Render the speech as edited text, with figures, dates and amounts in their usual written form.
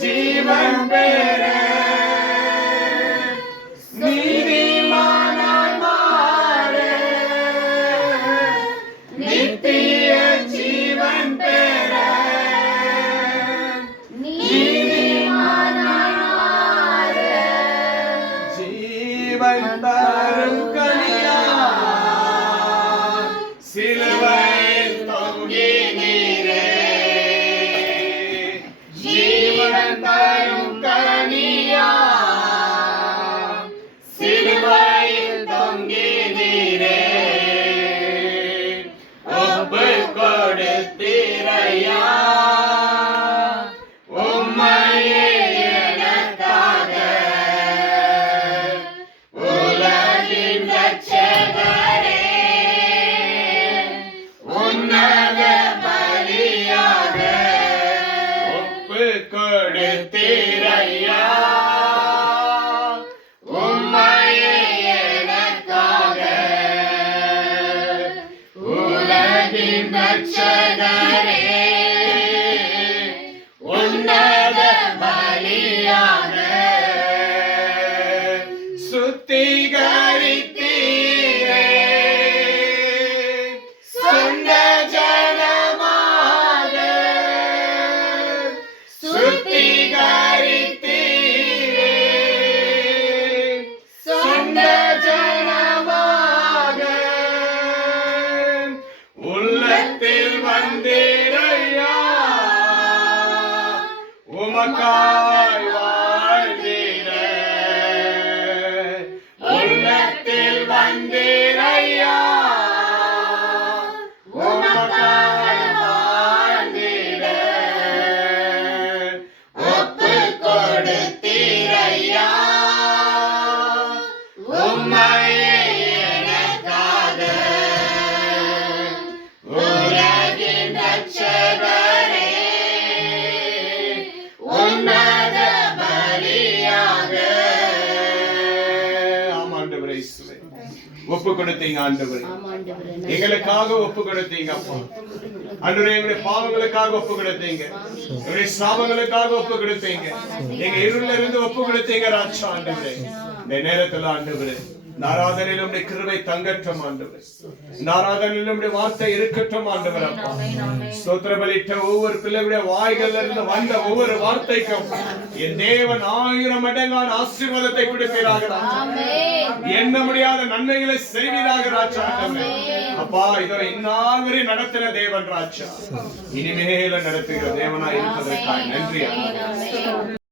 ஜீவன் பெற நீதிமானாய் மாற நித்திய ஜீவன் பெற நீதிமானாய் மாற ஜீவன் தரும் கனியா சிலுவையில் தொங்கி நீரே ஜீவன் தரும் கனியா சிலுவையில் தொங்கி நீரே ஒப்பு கொடுத்தீரையா உம்மையே எனக்காக உலகின் ரட்சகரே உன்னத பலியாக ஒப்பு கொடுத்தீரையா உம்மையே எனக்காக உலகின் ரட்சகரே உன்னத பலியாக சுத்திகரித்தீரே சொந்த ஜனமாக சுத்திகரித்தீரே சொந்த ஜனமாக உள்ளத்தில் வந்தீரையா உமக்காய் வாழ்ந்திட உள்ளத்தில் வந்தீரையா உமக்காய் வாழ்ந்திட ஒப்பு கொடுத்தீரையா உம்மையே எனக்காக உலகின் ரட்சகரே உன்னத பலியாக ஆமாண்டவரே இயேசுவே ஒப்பு கொடுத்தீங்க ஆண்டவரே எங்களுக்காக ஒப்பு கொடுத்தீங்க அப்பா ஆண்டவரே எங்களுடைய பாவங்களுக்காக ஒப்பு கொடுத்தீங்க எங்களுடைய சாபங்களுக்காக ஒப்பு கொடுத்தீங்க எங்க இருள்ல இருந்து ஒப்பு கொடுத்தீங்க ராஜா ஆண்டவரே இந்த நேரத்துல ஆண்டவரே நாராதனில் உடைய கிருபை தங்கட்டும் ஆண்டவரே நாராதனில் உடைய வார்த்தை இருக்கட்டும் ஆண்டவர் அப்பா ஸ்தோத்திர பலிட்ட ஒவ்வொரு பிள்ளைகளுடைய வாய்கள்ல இருந்து வந்த ஒவ்வொரு வார்த்தைக்கும் என் தேவன் 1000 மடங்கான ஆசீர்வாதத்தை கொடுப்பீராக எண்ண முடியாத நன்மைகளை செய்வீராக ராஜா ஆண்டவரே அப்பா இதோ இந்நாள் வரை நடத்தின தேவன் ராஜா இனிமேல நடத்துகிற தேவனா இருப்பதற்காக நன்றி.